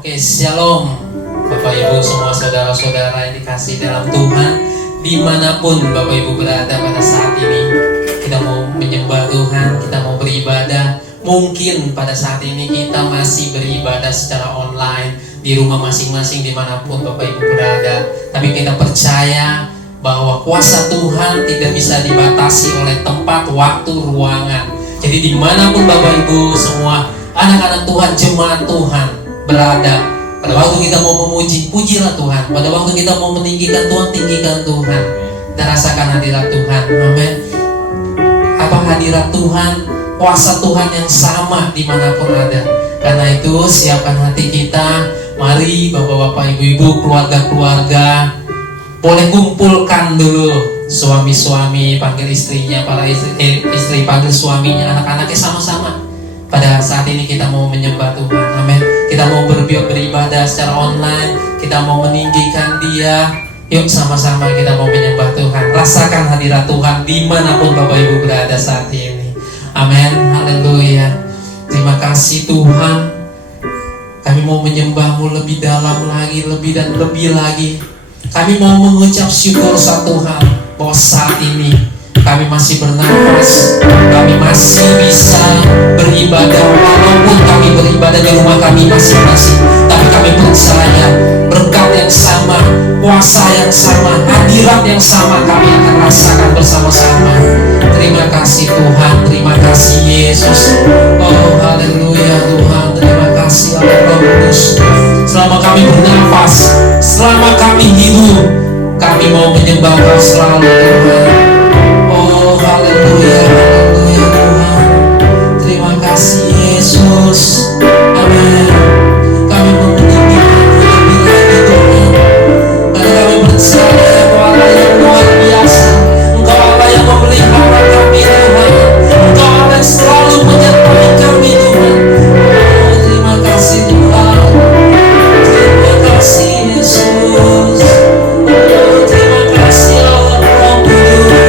Oke, shalom Bapak Ibu semua saudara-saudara yang dikasih dalam Tuhan, dimanapun Bapak Ibu berada pada saat ini. Kita mau menyembah Tuhan, kita mau beribadah. Mungkin pada saat ini kita masih beribadah secara online di rumah masing-masing dimanapun Bapak Ibu berada. Tapi kita percaya bahwa kuasa Tuhan tidak bisa dibatasi oleh tempat, waktu, ruangan. Jadi dimanapun Bapak Ibu semua anak-anak Tuhan, jemaat Tuhan berada, pada waktu kita mau memuji, pujilah Tuhan. Pada waktu kita mau meninggikan Tuhan, tinggikan Tuhan. Dan rasakan hadirat Tuhan. Amin. Apa hadirat Tuhan, kuasa Tuhan yang sama dimanapun ada. Karena itu siapkan hati kita. Mari bapak-bapak, ibu-ibu, keluarga-keluarga, boleh kumpulkan dulu. Suami-suami panggil istrinya, para istri panggil suaminya, anak-anaknya sama-sama. Pada saat ini kita mau menyembah Tuhan. Amin. Kita mau beribadah secara online. Kita mau meninggikan Dia. Yuk sama-sama kita mau menyembah Tuhan. Rasakan hadirat Tuhan dimanapun Bapak Ibu berada saat ini. Amin. Haleluya. Terima kasih Tuhan. Kami mau menyembah-Mu lebih dalam lagi, lebih dan lebih lagi. Kami mau mengucap syukur saat Tuhan bahwa saat ini kami masih bernafas, kami masih bisa beribadah. Walaupun kami beribadah di rumah kami masing-masing, tapi kami percaya berkat yang sama, kuasa yang sama, hadirat yang sama kami akan rasakan bersama-sama. Terima kasih Tuhan, terima kasih Yesus. Oh haleluya Tuhan, terima kasih Allah Roh Kudus. Selama kami bernafas, selama kami hidup, kami mau menyembah Kau selalu Tuhan. Oh haleluya, haleluya Tuhan. Terima kasih Yesus. Amin. Kami mau meninggikan-Mu lebih lagi Tuhan. Karena kami percaya Engkau Allah yang luar biasa. Engkau Allah yang memelihara kami Tuhan. Engkau Allah yang selalu menyertai kami Tuhan. Oh terima kasih Tuhan. Terima kasih Yesus. Oh terima kasih Allah Roh Kudus.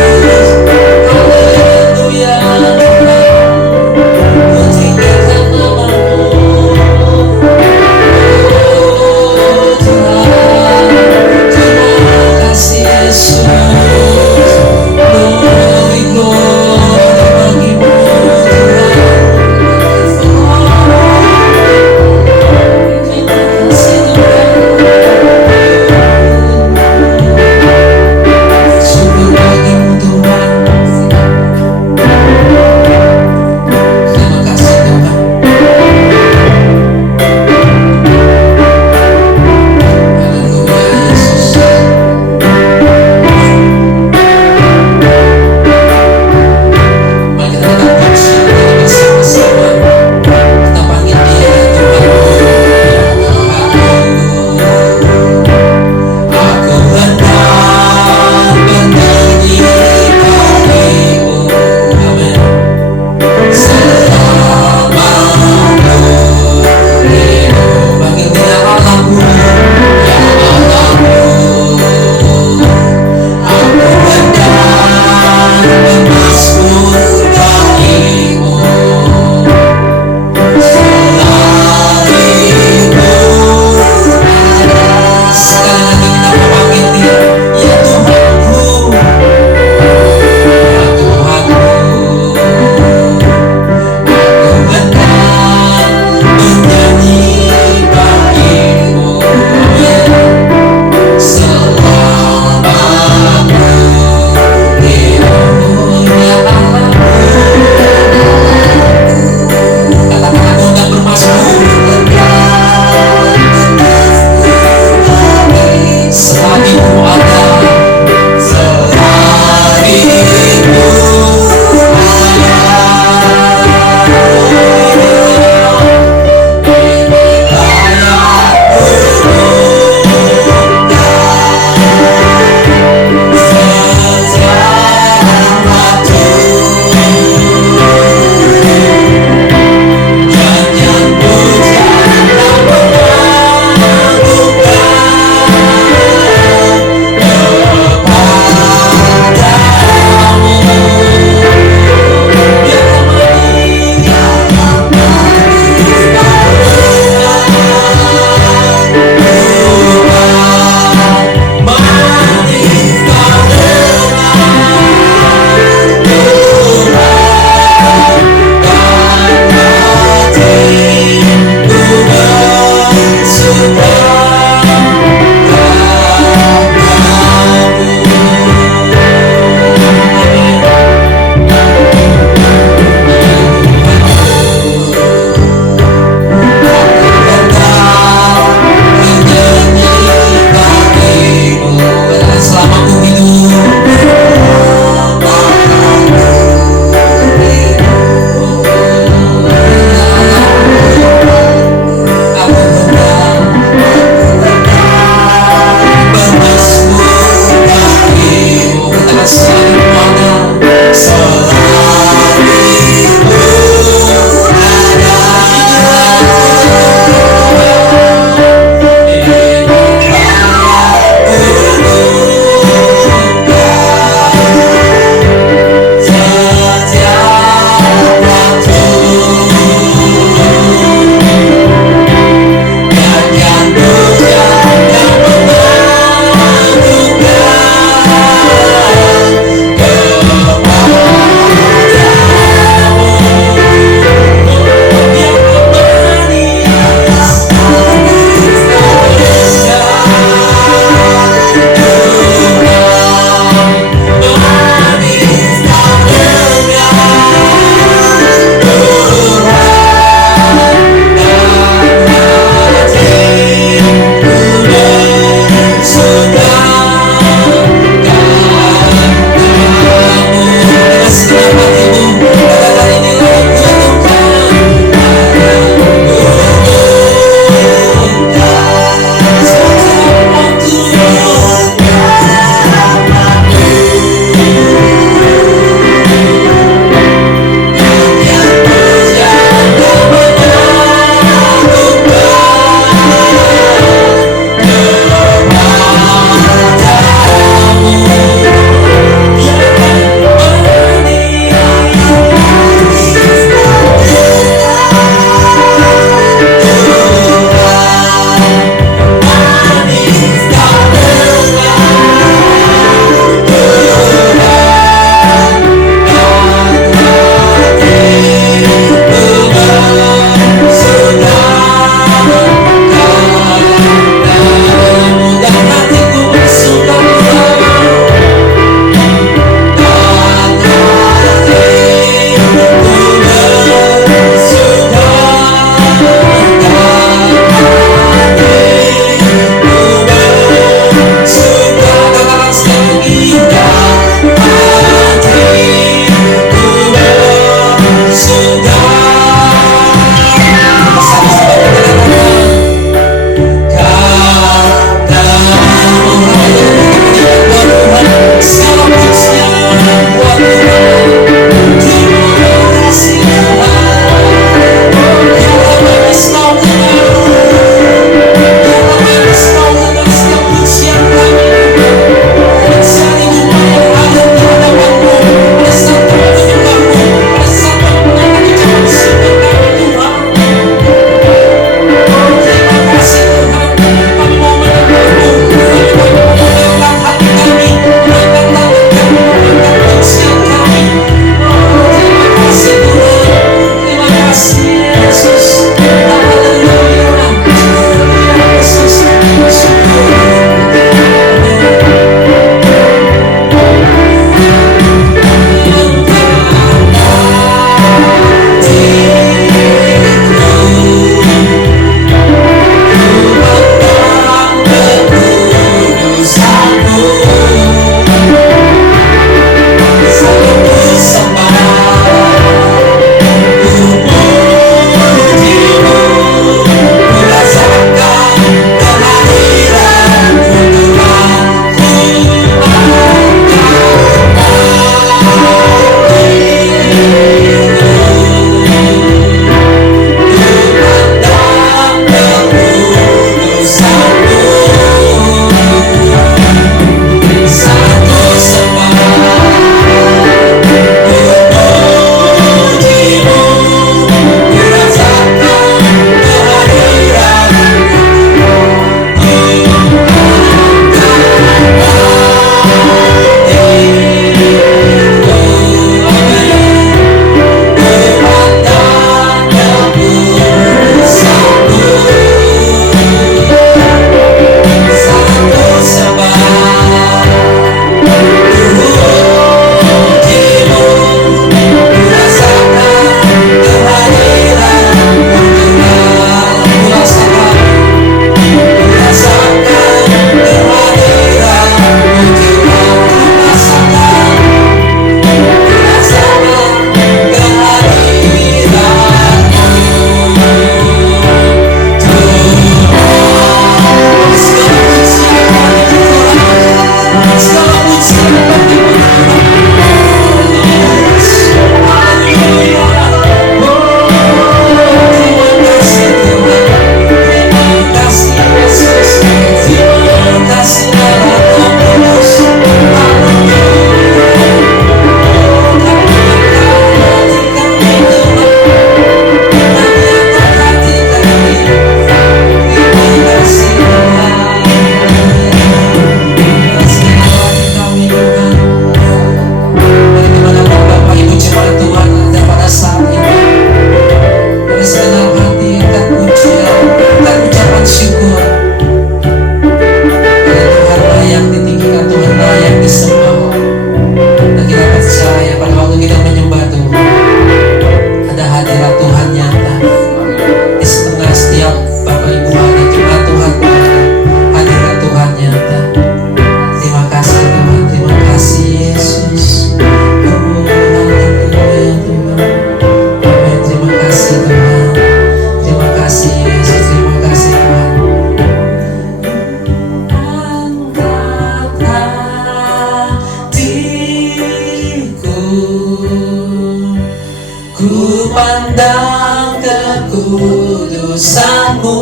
Ku pandang kekudusan-Mu,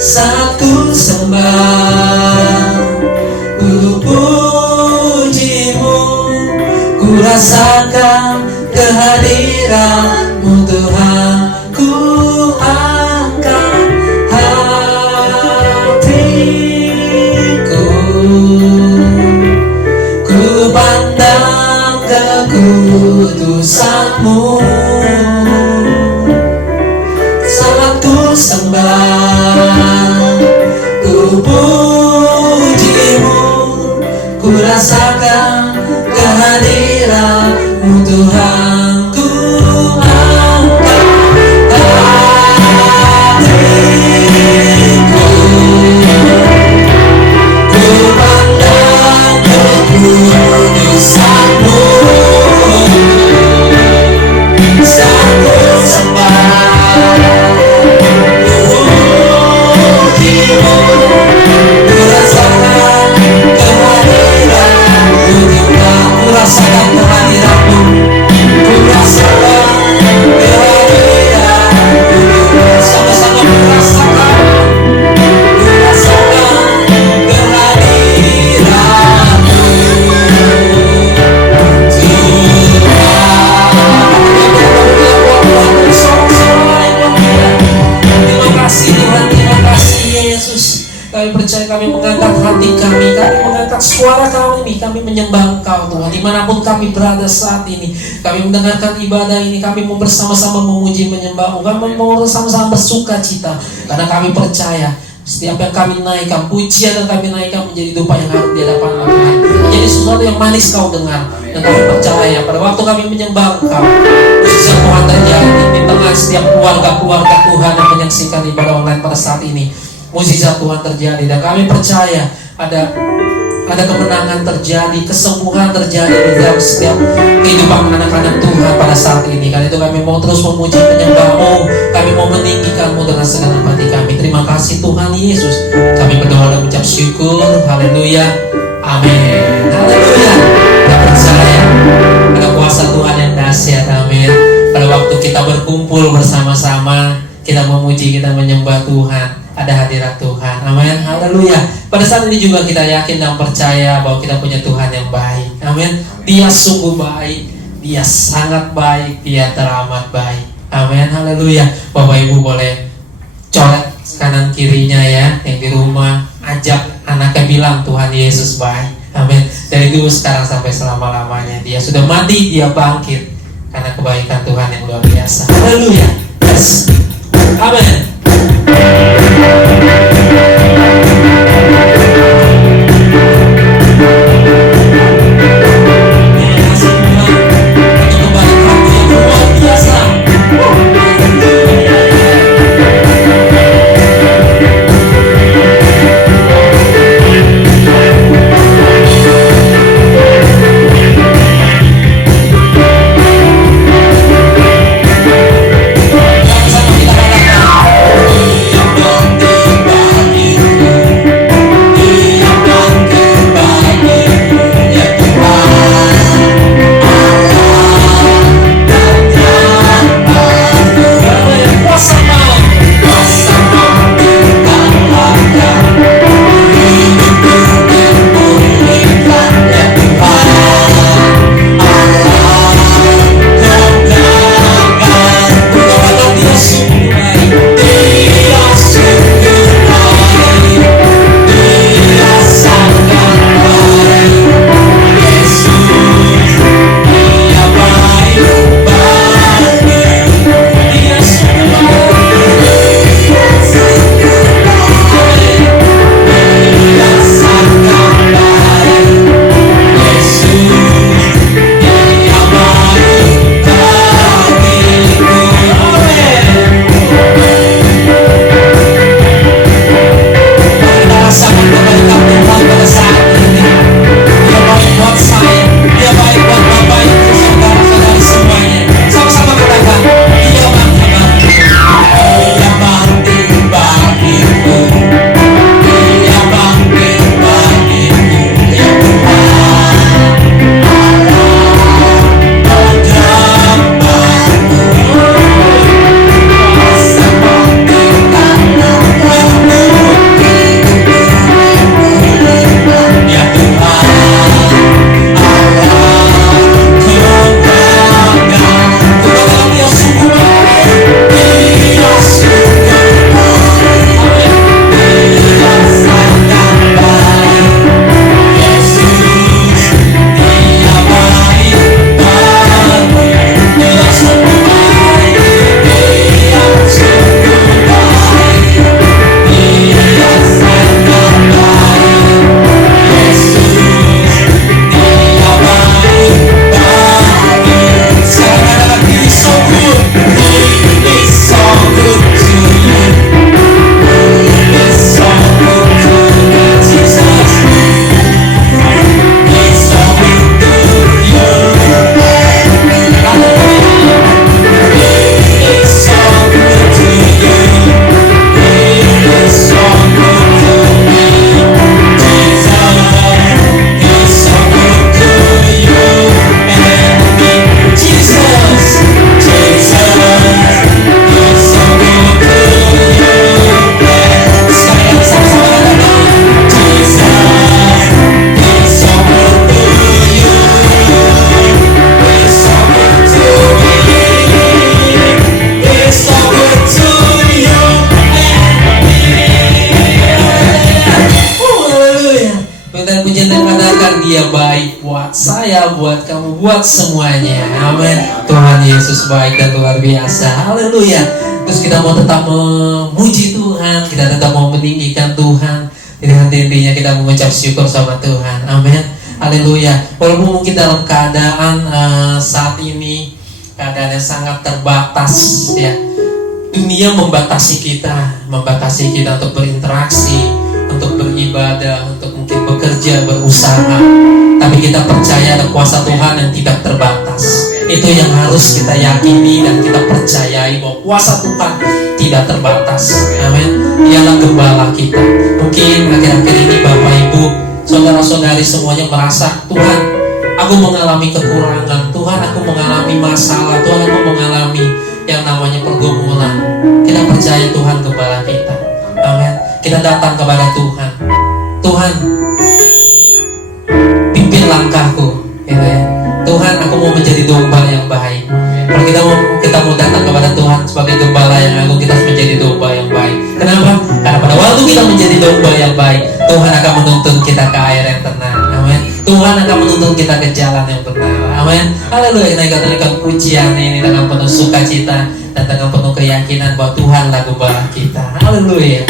saat ku sembah, ku puji-Mu, ku rasakan kehadiran-Mu Tuhan. Ku angkat hatiku, ku pandang kekudusan-Mu, saat ku sembah, ku puji-Mu, ku rasakan kehadiran-Mu Tuhan. Ku angkat hatiku, ku pandang kekudusan-Mu, saat ku sembah, ku puji-Mu, ku rasakan kehadiran-Mu Tuhan. Ku rasakan kehadiran-Mu, ku rasakan kehadiran-Mu Tuhan. Sama-sama ku rasakan kehadiran-Mu Tuhan. Terima kasih Tuhan, terima kasih Yesus. Kami percaya, kami mengangkat hati kami mengangkat suara kami menyembah Engkau Tuhan. Dimanapun kami berada saat ini, kami mendengarkan ibadah ini, kami mau bersama-sama memuji menyembah-Mu. Kami mau bersama-sama bersuka cita, karena kami percaya setiap yang kami naikkan, pujian yang kami naikkan menjadi dupa yang harus di hadapan Tuhan, menjadi sesuatu yang manis Kau dengar. Dan kami percaya pada waktu kami menyembah Engkau, mujizat Tuhan terjadi di tengah setiap keluarga-keluarga Tuhan yang menyaksikan ibadah online pada saat ini. Mujizat Tuhan terjadi, dan kami percaya ada kemenangan terjadi, kesembuhan terjadi di dalam setiap kehidupan anak-anak Tuhan pada saat ini. Karena itu kami mau terus memuji menyembah-Mu, kami mau meninggikan-Mu dengan segenap hati kami. Terima kasih Tuhan Yesus. Kami berdoa dan mengucap syukur. Haleluya, amin. Haleluya. Kita percaya ada kuasa Tuhan yang dahsyat, amin. Pada waktu kita berkumpul bersama-sama, kita memuji, kita menyembah Tuhan, ada hadirat Tuhan, amin. Haleluya. Pada saat ini juga kita yakin dan percaya bahwa kita punya Tuhan yang baik, amin. Dia sungguh baik, Dia sangat baik, Dia teramat baik, amin. Haleluya. Bapak Ibu boleh coret kanan kirinya ya, yang di rumah, ajak anaknya bilang Tuhan Yesus baik, amin. Dari dulu, sekarang, sampai selama-lamanya. Dia sudah mati, Dia bangkit karena kebaikan Tuhan yang luar biasa. Haleluya. Yes. Amin. Sama kita katakan, buat semuanya. Amin. Tuhan Yesus baik dan luar biasa. Haleluya. Terus kita mau tetap memuji Tuhan, kita tetap mau meninggikan Tuhan. Jadi intinya kita mengucap syukur sama Tuhan. Amin. Haleluya. Walaupun mungkin dalam keadaan saat ini keadaan yang sangat terbatas, ya. Dunia membatasi kita untuk berinteraksi, untuk beribadah, untuk mungkin bekerja, berusaha. Tapi kita percaya ada kuasa Tuhan yang tidak terbatas. Itu yang harus kita yakini dan kita percayai bahwa kuasa Tuhan tidak terbatas. Amin. Ialah gembala kita. Mungkin akhir-akhir ini Bapak Ibu, saudara-saudari semuanya merasa, Tuhan, aku mengalami kekurangan, Tuhan, aku mengalami masalah, Tuhan, aku mengalami yang namanya pergumulan. Kita percaya Tuhan gembala kita. Amin. Kita datang kepada Tuhan. Tuhan, pimpin langkahku, gitu ya. Tuhan, aku mau menjadi domba yang baik. Kalau kita mau datang kepada Tuhan sebagai gembala yang agung, kita harus menjadi domba yang baik. Kenapa? Karena pada waktu kita menjadi domba yang baik, Tuhan akan menuntun kita ke air yang tenang. Amin. Tuhan akan menuntun kita ke jalan yang benar. Amin. Haleluya. Naikkan pujian ini dengan penuh sukacita dan dengan penuh keyakinan bahwa Tuhanlah gembala kita. Haleluya.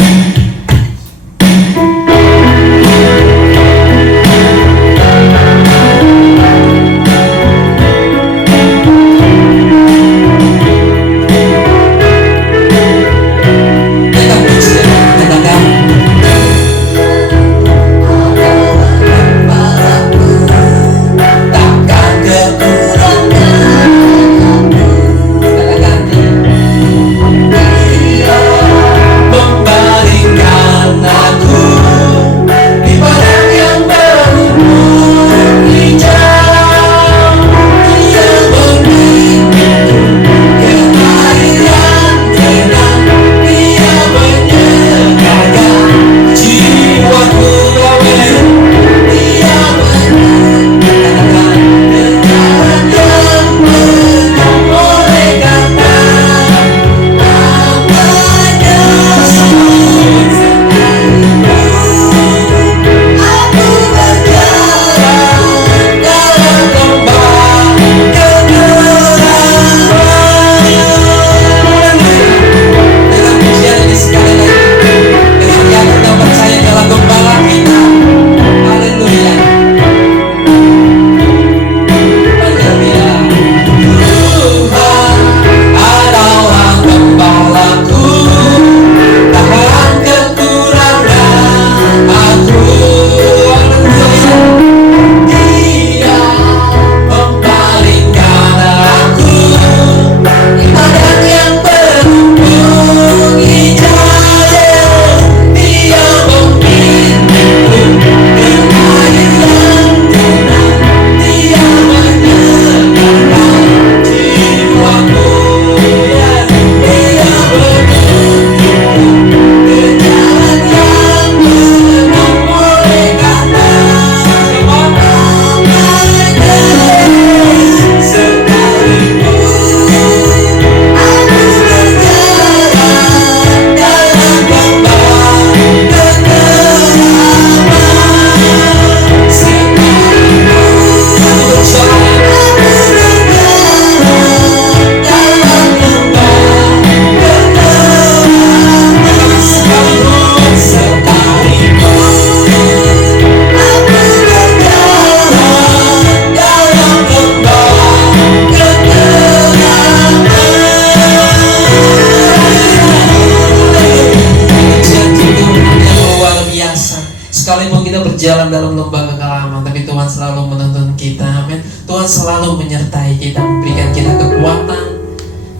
Berjalan dalam lembah kekelaman, tapi Tuhan selalu menuntun kita. Amin. Tuhan selalu menyertai kita, memberikan kita kekuatan.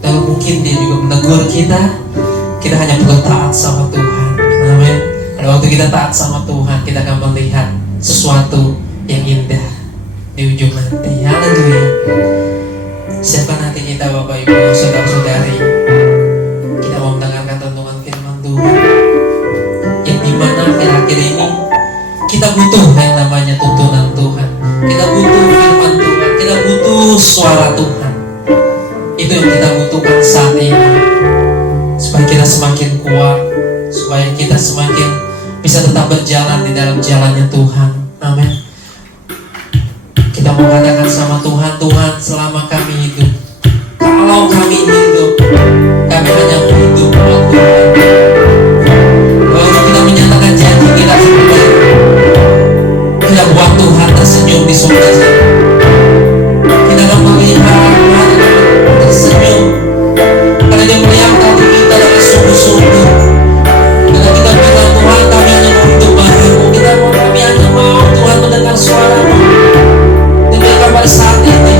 Dan mungkin Dia juga menegur kita. Kita hanya perlu taat sama Tuhan. Amin. Pada waktu kita taat sama Tuhan, kita akan melihat sesuatu yang indah di ujung nanti. Haleluya. Siapkan hati kita, Bapak Ibu, saudara-saudari. Kita mau mendengarkan renungan firman Tuhan, yang dimana akhir-akhir ini kita butuh yang namanya tuntunan Tuhan. Kita butuh firman Tuhan. Kita butuh suara Tuhan. Itu yang kita butuhkan saat ini, supaya kita semakin kuat, supaya kita semakin bisa tetap berjalan di dalam jalannya Tuhan. Amin. Kita mau katakan sama Tuhan, Tuhan selama kami hidup, kalau kami hidup, kami hanya mau hidup buat Tuhan. Lalu kita menyatakan janji kita seperti itu. Kita buat Tuhan tersenyum di surga sana. Kita akan melihat Tuhan tersenyum karena Dia melihat hati kita dari sungguh-sungguh. Karena kita bilang Tuhan kami hanya mau hidup bagimu. Kami hanya mau Tuhan mendengar suara-Mu. Dan biarkan pada saat ini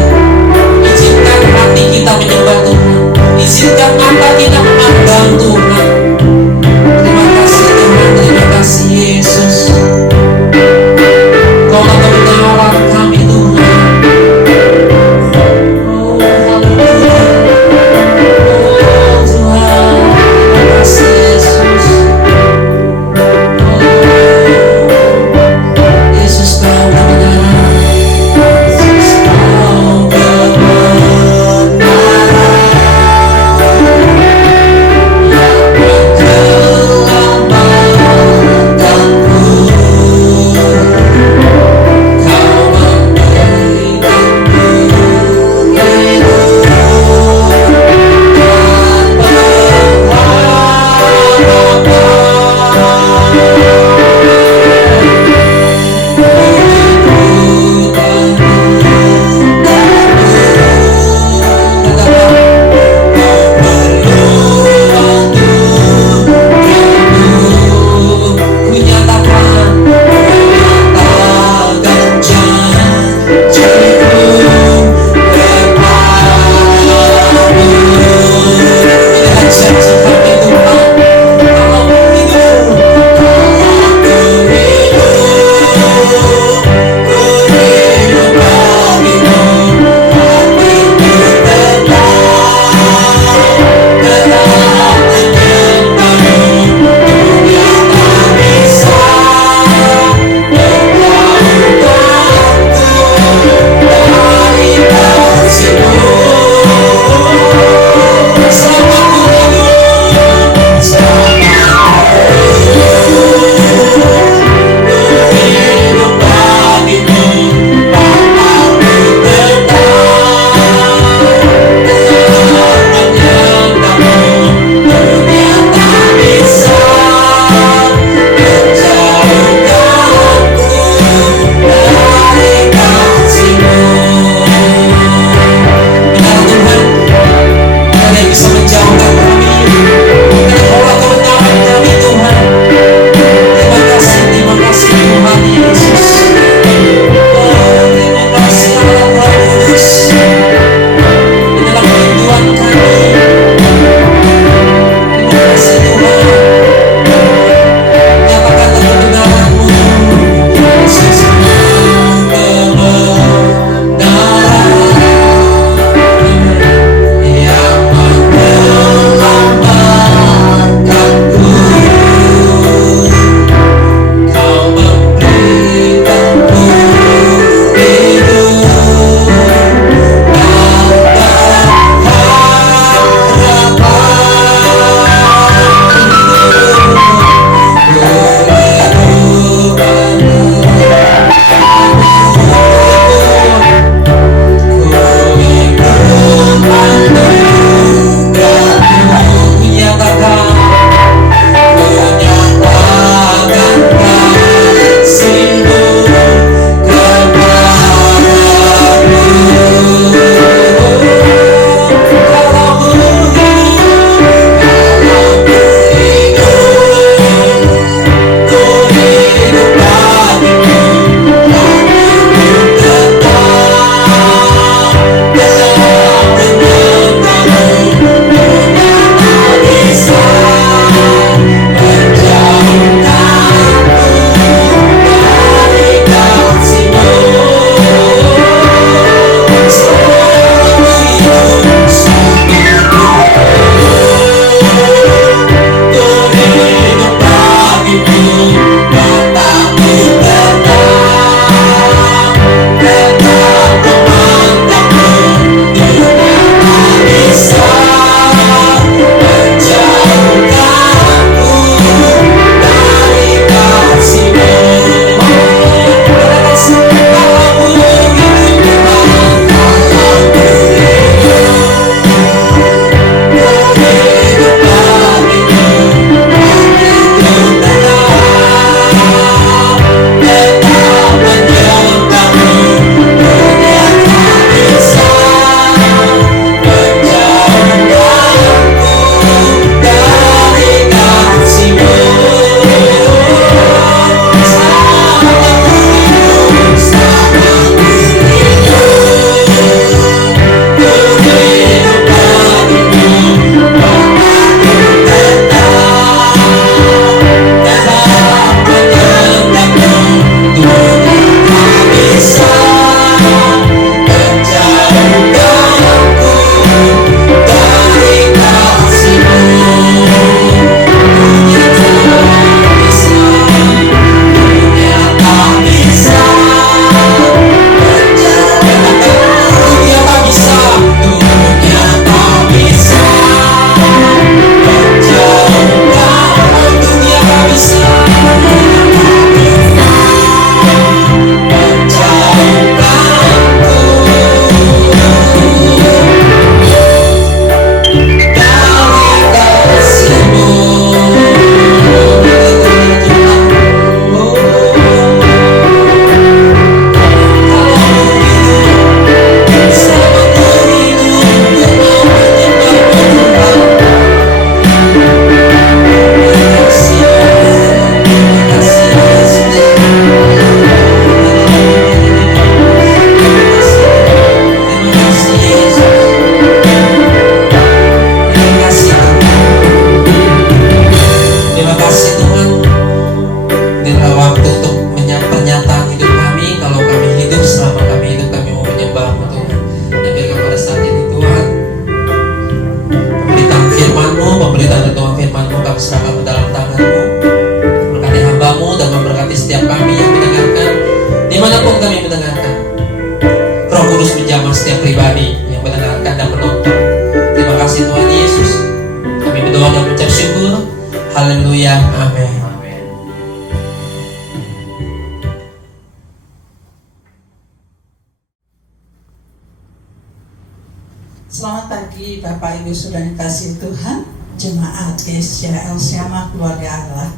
Selamat pagi Bapak Ibu Saudara yang kasih Tuhan, jemaat GSCA El Syama keluarga Allah.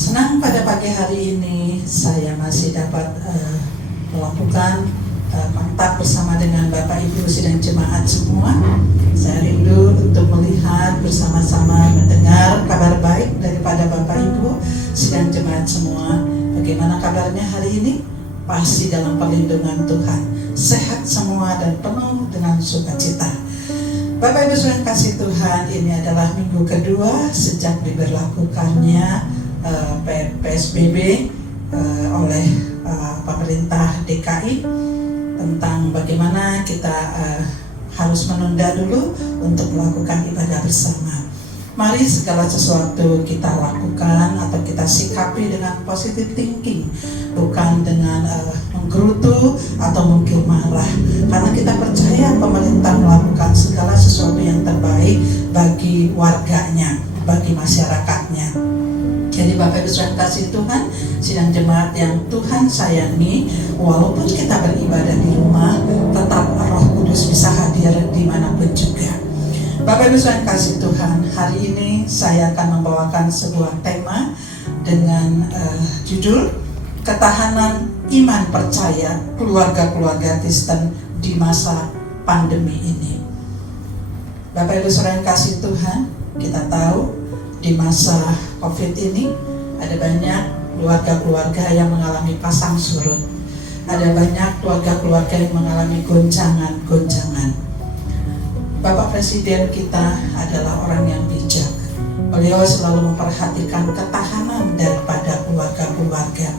Senang pada pagi hari ini saya masih dapat melakukan kontak bersama dengan Bapak Ibu sidang jemaat semua. Saya rindu untuk melihat bersama-sama mendengar kabar baik daripada Bapak Ibu sidang jemaat semua. Bagaimana kabarnya hari ini? Pasti dalam perlindungan Tuhan, sehat semua dan penuh dengan sukacita. Bapak Ibu Saudara kasih Tuhan, ini adalah minggu kedua sejak diberlakukannya PSBB oleh pemerintah DKI, tentang bagaimana kita harus menunda dulu untuk melakukan ibadah bersama. Mari segala sesuatu kita lakukan atau kita sikapi dengan positive thinking, bukan dengan menggerutu atau mungkin marah, karena kita percaya pemerintah melakukan segala sesuatu yang terbaik bagi warganya, bagi masyarakatnya. Jadi Bapak Ibu Saudara kasih Tuhan, sidang jemaat yang Tuhan sayangi, walaupun kita beribadah di rumah, tetap Roh Kudus bisa hadir dimanapun juga. Bapak Ibu Saudara kasih Tuhan, hari ini saya akan membawakan sebuah tema dengan judul Ketahanan Iman Percaya Keluarga-keluarga Kristen di masa pandemi ini. Bapak Ibu Saudara kasih Tuhan, kita tahu di masa COVID ini ada banyak keluarga-keluarga yang mengalami pasang surut. Ada banyak keluarga-keluarga yang mengalami goncangan-goncangan. Bapak Presiden kita adalah orang yang bijak. Beliau selalu memperhatikan ketahanan daripada keluarga-keluarga,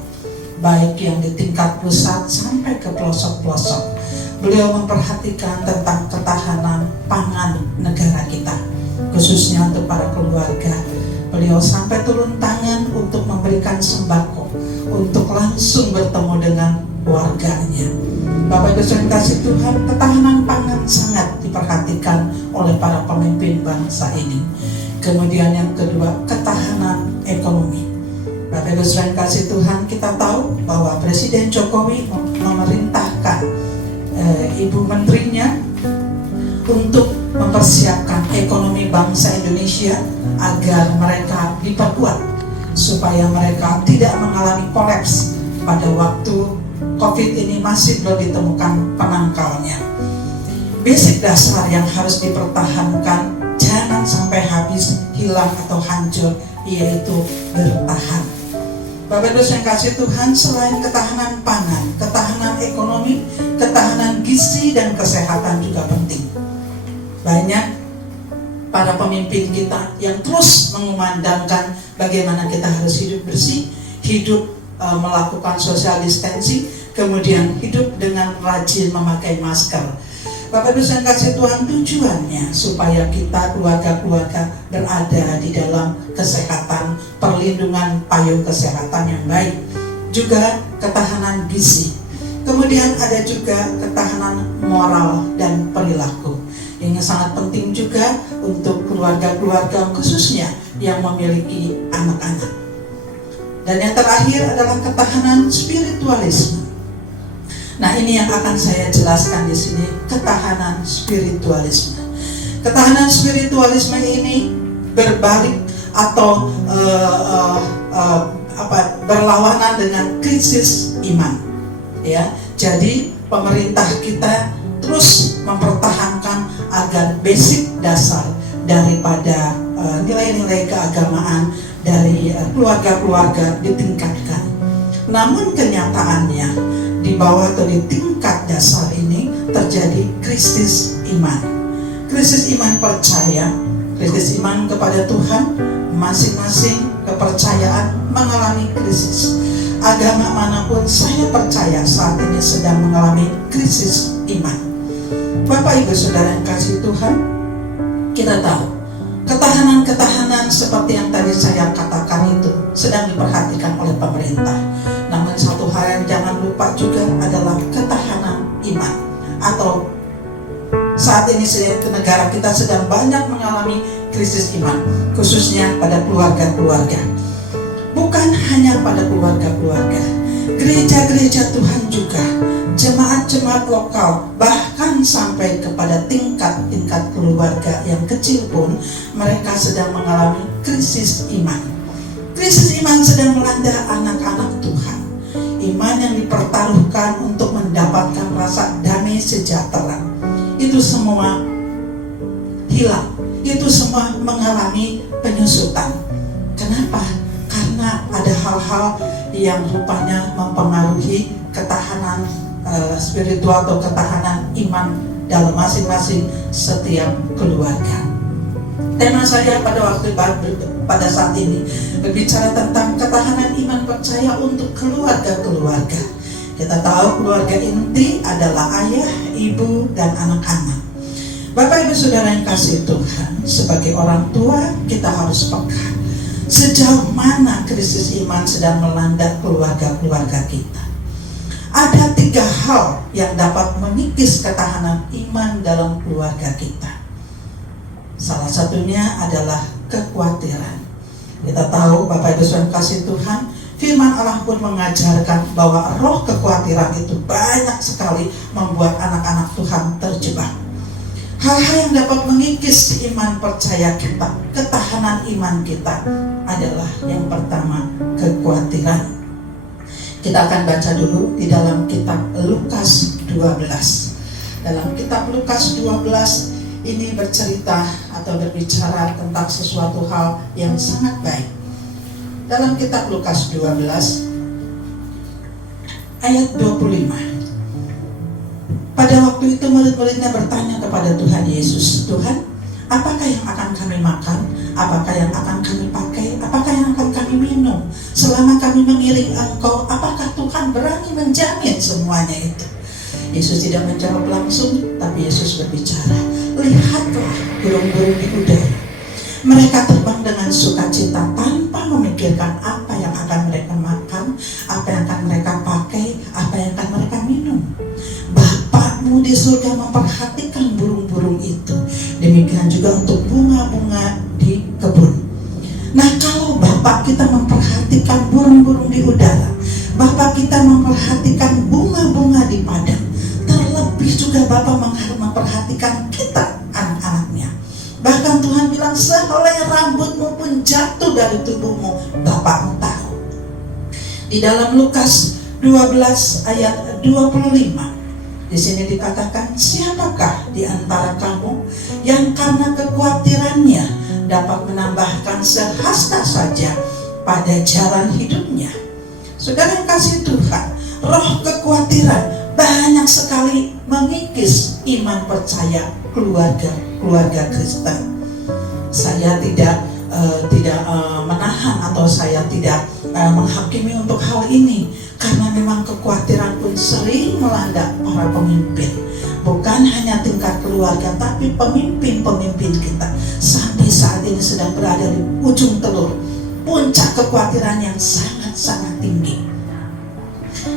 baik yang di tingkat pusat sampai ke pelosok-pelosok. Beliau memperhatikan tentang ketahanan pangan negara kita, khususnya untuk para keluarga. Beliau sampai turun tangan untuk memberikan sembako, untuk langsung bertemu dengan warganya. Bapak Ibu Saudara kasih Tuhan, ketahanan pangan sangat diperhatikan oleh para pemimpin bangsa ini. Kemudian yang kedua, ketahanan ekonomi. Bapak Ibu Saudara kasih Tuhan, kita tahu bahwa Presiden Jokowi memerintahkan Ibu Menterinya untuk mempersiapkan ekonomi bangsa Indonesia agar mereka diperkuat, supaya mereka tidak mengalami kolaps pada waktu COVID ini masih belum ditemukan penangkalnya. Basic dasar yang harus dipertahankan jangan sampai habis, hilang atau hancur, yaitu bertahan. Bapak Ibu yang kasih Tuhan, selain ketahanan pangan, ketahanan ekonomi, ketahanan gizi dan kesehatan juga penting. Banyak para pemimpin kita yang terus mengumandangkan bagaimana kita harus hidup bersih, hidup melakukan social distancing, kemudian hidup dengan rajin memakai masker. Bapak Ibu yang kasih Tuhan, tujuannya supaya kita keluarga-keluarga berada di dalam kesehatan, perlindungan payung kesehatan yang baik, juga ketahanan gizi. Kemudian ada juga ketahanan moral dan perilaku. Yang sangat penting juga untuk keluarga-keluarga khususnya yang memiliki anak-anak. Dan yang terakhir adalah ketahanan spiritualisme. Nah, ini yang akan saya jelaskan di sini, ketahanan spiritualisme. Ketahanan spiritualisme ini berbalik atau berlawanan dengan krisis iman. Ya, jadi pemerintah kita terus mempertahankan agar basic dasar daripada nilai-nilai keagamaan dari keluarga-keluarga ditingkatkan. Namun kenyataannya di bawah atau di tingkat dasar ini terjadi krisis iman. Krisis iman percaya, krisis iman kepada Tuhan, masing-masing kepercayaan mengalami krisis. Agama manapun saya percaya saat ini sedang mengalami krisis iman. Bapak Ibu Saudara yang kasih Tuhan, kita tahu ketahanan-ketahanan seperti yang tadi saya katakan itu sedang diperhatikan oleh pemerintah. Namun satu hal yang jangan lupa juga adalah ketahanan iman. Atau saat ini negara kita sedang banyak mengalami krisis iman, khususnya pada keluarga-keluarga. Bukan hanya pada keluarga-keluarga, gereja-gereja Tuhan juga jemaat-jemaat lokal, bahkan sampai kepada tingkat-tingkat keluarga yang kecil pun mereka sedang mengalami krisis iman. Krisis iman sedang melanda anak-anak Tuhan. Iman yang dipertaruhkan untuk mendapatkan rasa damai sejahtera, itu semua hilang. Itu semua mengalami penyusutan. Kenapa? Karena ada hal-hal yang rupanya mempengaruhi ketahanan spiritual atau ketahanan iman dalam masing-masing setiap keluarga. Tema saya pada saat ini berbicara tentang ketahanan iman percaya untuk keluarga-keluarga. Kita tahu keluarga inti adalah ayah, ibu, dan anak-anak. Bapak, ibu, saudara yang kasih Tuhan, sebagai orang tua kita harus peka sejauh mana krisis iman sedang melanda keluarga-keluarga kita. Ada 3 hal yang dapat mengikis ketahanan iman dalam keluarga kita. Salah satunya adalah kekhawatiran. Kita tahu Bapak Ibu saudara kasih Tuhan, firman Allah pun mengajarkan bahwa roh kekhawatiran itu banyak sekali membuat anak-anak Tuhan terjebak. Hal-hal yang dapat mengikis iman percaya kita, ketahanan iman kita adalah yang pertama, kekhawatiran. Kita akan baca dulu di dalam kitab Lukas 12. Dalam kitab Lukas 12 ini bercerita atau berbicara tentang sesuatu hal yang sangat baik. Dalam kitab Lukas 12 ayat 25. Pada waktu itu murid-muridnya bertanya kepada Tuhan Yesus, "Tuhan, apakah yang akan kami makan? Apakah yang akan kami pakai? Apakah yang akan kami minum? Selama kami mengiring Engkau, apakah Tuhan berani menjamin semuanya itu?" Yesus tidak menjawab langsung, tapi Yesus berbicara, "Lihatlah burung-burung di udara. Mereka terbang dengan sukacita tanpa memikirkan apa yang akan mereka makan, apa yang akan mereka pakai, apa yang akan mereka minum. Bapakmu di surga memperhatikan burung-burung itu. Demikian juga untuk bunga-bunga di kebun." Nah, kalau Bapak kita memperhatikan burung-burung di udara, Bapak kita memperhatikan bunga-bunga di padang, terlebih juga Bapak memperhatikan kita, anak-anaknya. Bahkan Tuhan bilang, "Sehelai rambutmu pun jatuh dari tubuhmu, Bapakmu tahu." Di dalam Lukas 12 ayat 25, di sini dikatakan, "Siapakah di antara kamu yang karena kekhawatirannya dapat menambahkan sehasta saja pada jalan hidupnya?" Saudara yang kasih Tuhan, roh kekhawatiran banyak sekali mengikis iman percaya keluarga Kristen. Saya tidak menahan atau saya tidak menghakimi untuk hal ini, karena memang kekhawatiran pun sering melanda para pemimpin. Bukan hanya tingkat keluarga, tapi pemimpin-pemimpin kita sampai saat ini sedang berada di ujung telur, puncak kekhawatiran yang sangat-sangat tinggi.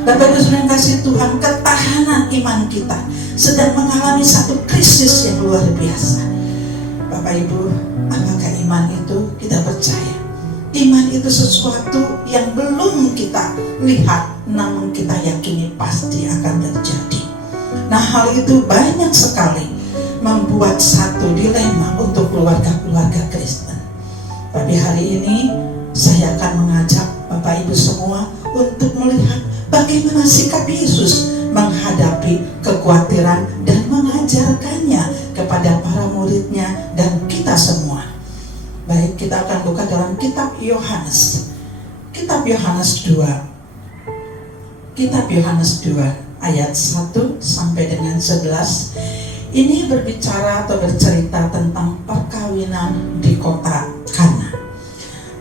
Bapak Ibu saudara kasih Tuhan, ketahanan iman kita sedang mengalami satu krisis yang luar biasa. Bapak Ibu, apakah iman itu? Kita percaya iman itu sesuatu yang belum kita lihat, namun kita yakini pasti akan terjadi. Nah, hal itu banyak sekali membuat satu dilema untuk keluarga-keluarga Kristen. Tapi hari ini saya akan mengajak Bapak Ibu semua untuk melihat bagaimana sikap Yesus menghadapi kekhawatiran dan mengajarkannya kepada para muridnya dan kita semua. Baik, kita akan buka dalam kitab Yohanes. Kitab Yohanes 2. Kitab Yohanes 2 ayat 1 sampai dengan 11. Ini berbicara atau bercerita tentang perkawinan di kota Kana.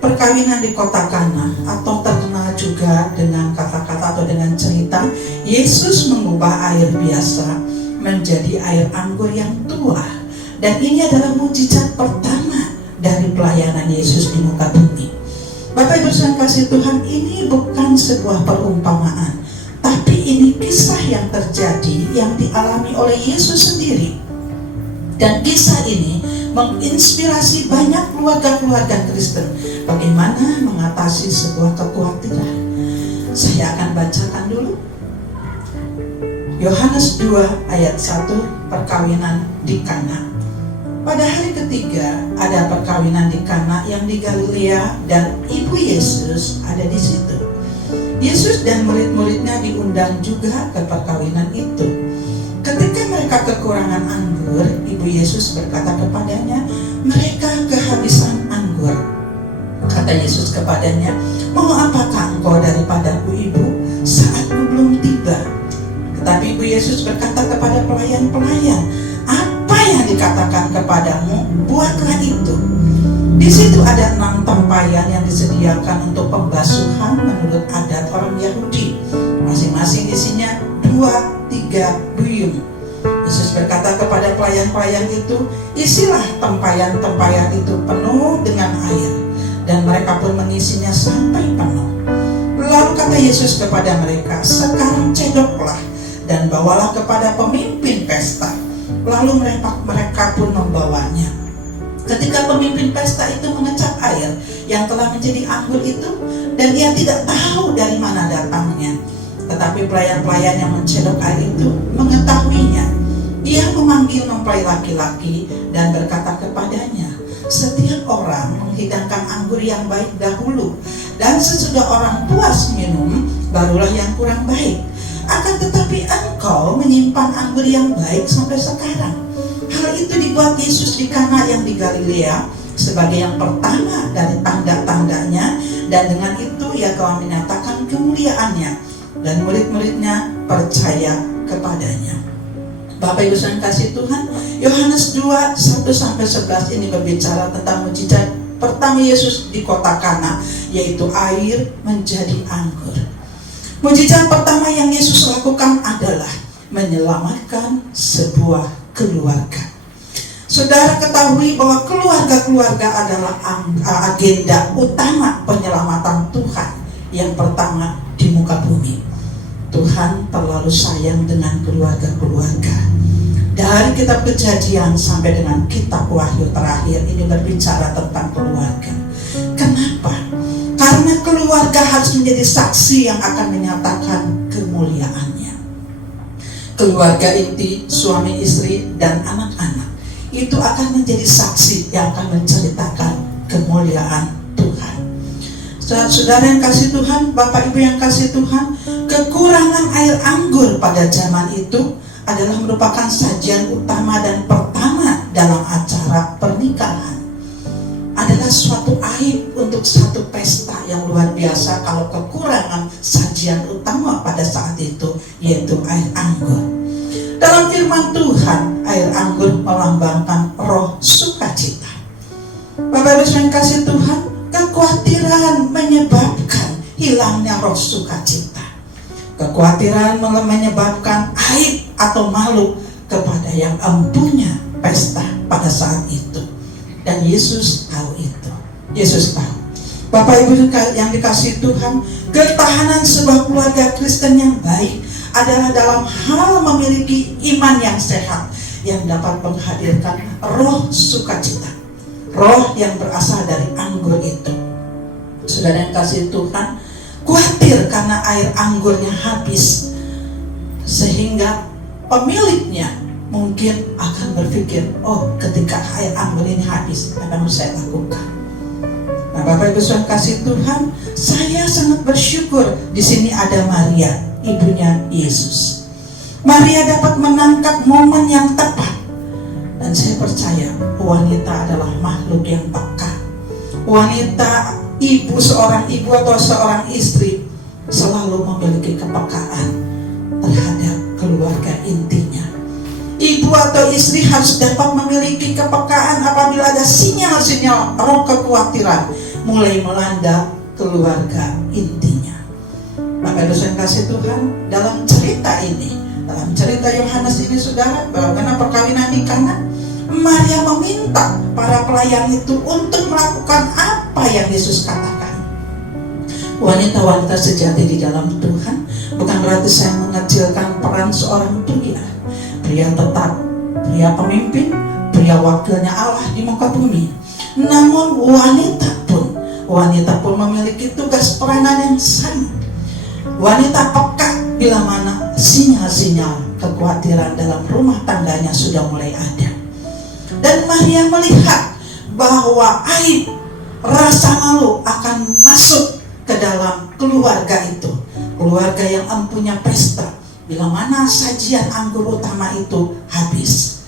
Perkawinan di kota Kana, atau terkenal juga dengan kata-kata atau dengan cerita Yesus mengubah air biasa menjadi air anggur yang tua. Dan ini adalah mujizat pertama dari pelayanan Yesus di muka bumi. Bapak Ibu saudara kasih Tuhan, ini bukan sebuah perumpamaan, tapi ini kisah yang terjadi, yang dialami oleh Yesus sendiri. Dan kisah ini menginspirasi banyak keluarga-keluarga Kristen bagaimana mengatasi sebuah kekhawatiran. Saya akan bacakan dulu Yohanes 2 ayat 1, perkawinan di Kana. Pada hari ketiga ada perkawinan di Kana yang di Galilea dan ibu Yesus ada di situ. Yesus dan murid-muridnya diundang juga ke perkawinan itu. Ketika mereka kekurangan anggur, ibu Yesus berkata kepadanya, mereka kehabisan anggur. Kata Yesus kepadanya, mau apakah engkau daripadaku ibu? Saatku belum tiba. Tetapi ibu Yesus berkata kepada pelayan-pelayan, apa yang dikatakan kepadamu, buatlah itu. Di situ ada 6 tempayan yang disediakan untuk pembasuhan menurut adat orang Yahudi. Masing-masing isinya 2-3 duyung. Yesus berkata kepada pelayan-pelayan itu, isilah tempayan-tempayan itu penuh dengan air. Dan mereka pun mengisinya sampai penuh. Lalu kata Yesus kepada mereka, sekarang cedoklah dan bawalah kepada pemimpin pesta. Lalu mereka pun membawanya. Ketika pemimpin pesta itu mengecap air yang telah menjadi anggur itu, dan ia tidak tahu dari mana datangnya, tetapi pelayan-pelayan yang mencedok air itu mengetahuinya. Ia memanggil mempelai laki-laki dan berkata kepadanya, setiap orang menghidangkan anggur yang baik dahulu, dan sesudah orang puas minum, barulah yang kurang baik. Akan tetapi engkau menyimpan anggur yang baik sampai sekarang. Hal itu dibuat Yesus di Kana yang di Galilea sebagai yang pertama dari tanda-tandanya, dan dengan itu ia telah menyatakan kemuliaannya, dan murid-muridnya percaya kepadanya. Bapak Ibu yang kasih Tuhan, Yohanes 2 1-11 ini berbicara tentang mujizat pertama Yesus di kota Kana, yaitu air menjadi anggur. Mujizat pertama yang Yesus lakukan adalah menyelamatkan sebuah keluarga. Saudara ketahui bahwa keluarga-keluarga adalah agenda utama penyelamatan Tuhan yang pertama di muka bumi. Tuhan terlalu sayang dengan keluarga-keluarga. Dari kitab Kejadian sampai dengan kitab Wahyu terakhir ini berbicara tentang keluarga. Kenapa? Karena keluarga harus menjadi saksi yang akan menyatakan kemuliaannya. Keluarga inti, suami istri dan anak-anak itu akan menjadi saksi yang akan menceritakan kemuliaan Tuhan. Saudara yang kasih Tuhan, Bapak Ibu yang kasih Tuhan, kekurangan air anggur pada zaman itu adalah merupakan sajian utama dan pertama dalam acara pernikahan. Adalah suatu aib untuk satu pesta yang luar biasa kalau kekurangan sajian utama pada saat itu, yaitu air anggur. Dalam firman Tuhan, air anggur melambangkan roh sukacita. Bapak Ibu yang kasih Tuhan, kekhawatiran menyebabkan hilangnya roh sukacita. Kekhawatiran menyebabkan aib atau malu kepada yang empunya pesta pada saat itu. Dan Yesus tahu itu. Yesus tahu. Bapak Ibu yang dikasih Tuhan, ketahanan sebuah keluarga Kristen yang baik adalah dalam hal memiliki iman yang sehat, yang dapat menghadirkan roh sukacita, roh yang berasal dari anggur itu. Saudara yang kasih Tuhan, khawatir karena air anggurnya habis, sehingga pemiliknya mungkin akan berpikir, oh ketika air anggur ini habis, apa yang saya lakukan? Nah Bapak Ibu yang kasih Tuhan, saya sangat bersyukur di sini ada Maria, ibunya Yesus. Maria dapat menangkap momen yang tepat. Dan saya percaya wanita adalah makhluk yang peka. Wanita, ibu, seorang ibu atau seorang istri selalu memiliki kepekaan terhadap keluarga intinya. Ibu atau istri harus dapat memiliki kepekaan apabila ada sinyal-sinyal roh kekhawatiran mulai melanda keluarga intinya. Bapak Ibu yang kasih Tuhan, dalam cerita ini, dalam cerita Yohanes ini saudara, karena perkawinan di Kana, Maria meminta para pelayan itu untuk melakukan apa yang Yesus katakan. Wanita-wanita sejati di dalam Tuhan bukan berarti saya mengecilkan peran seorang pria. Pria tetap, pria pemimpin, pria wakilnya Allah di muka bumi. Namun wanita pun memiliki tugas peranan yang sama. Wanita peka bila mana sinyal-sinyal kekhawatiran dalam rumah tangganya sudah mulai ada. Dan Maria melihat bahwa aib, rasa malu akan masuk ke dalam keluarga itu, keluarga yang empunya pesta, bila mana sajian anggur utama itu habis.